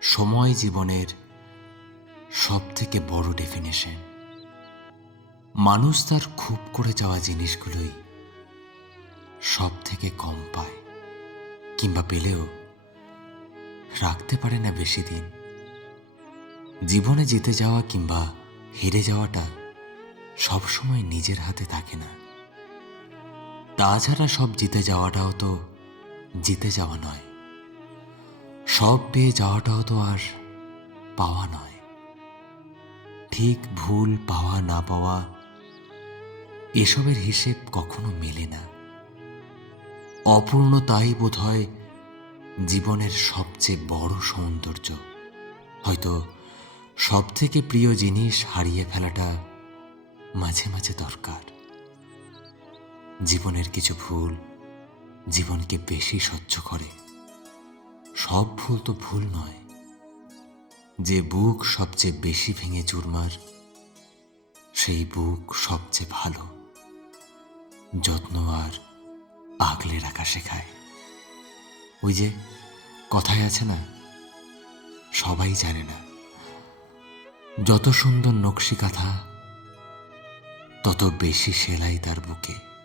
সময় জীবনের সব থেকে বড় ডেফিনেশন মানুষ তার খুব করে যাওয়া জিনিসগুলোই সব থেকে কম পায়, কিংবা পেলেও রাখতে পারে না বেশি দিন। জীবনে জিতে যাওয়া কিংবা হেরে যাওয়াটা সবসময় নিজের হাতে থাকে না। তাছাড়া সব জিতে যাওয়াটাও তো জিতে যাওয়া নয়। সব পেয়ে যাওয়াটাও তো আর পাওয়া নয়। ঠিক ভুল পাওয়া না পাওয়া এসবের হিসেব কখনো মেলে না। অপূর্ণতাই বোধ হয় জীবনের সবচেয়ে বড় সৌন্দর্য। হয়তো সব থেকে প্রিয় জিনিস হারিয়ে ফেলাটা মাঝে মাঝে দরকার। জীবনের কিছু ভুল জীবনকে বেশি সহ্য করে। সব ভুল তো ভুল নয়। যে বুক সবচেয়ে বেশি ভেঙে চুরমার, সেই বুক সবচেয়ে ভালো। যত্ন আর আগলে রাখা শেখায়। ওই যে কথায় আছে না, সবাই জানে না। যত সুন্দর নকশি কাঁথা, তত বেশি সেলাই তার বুকে।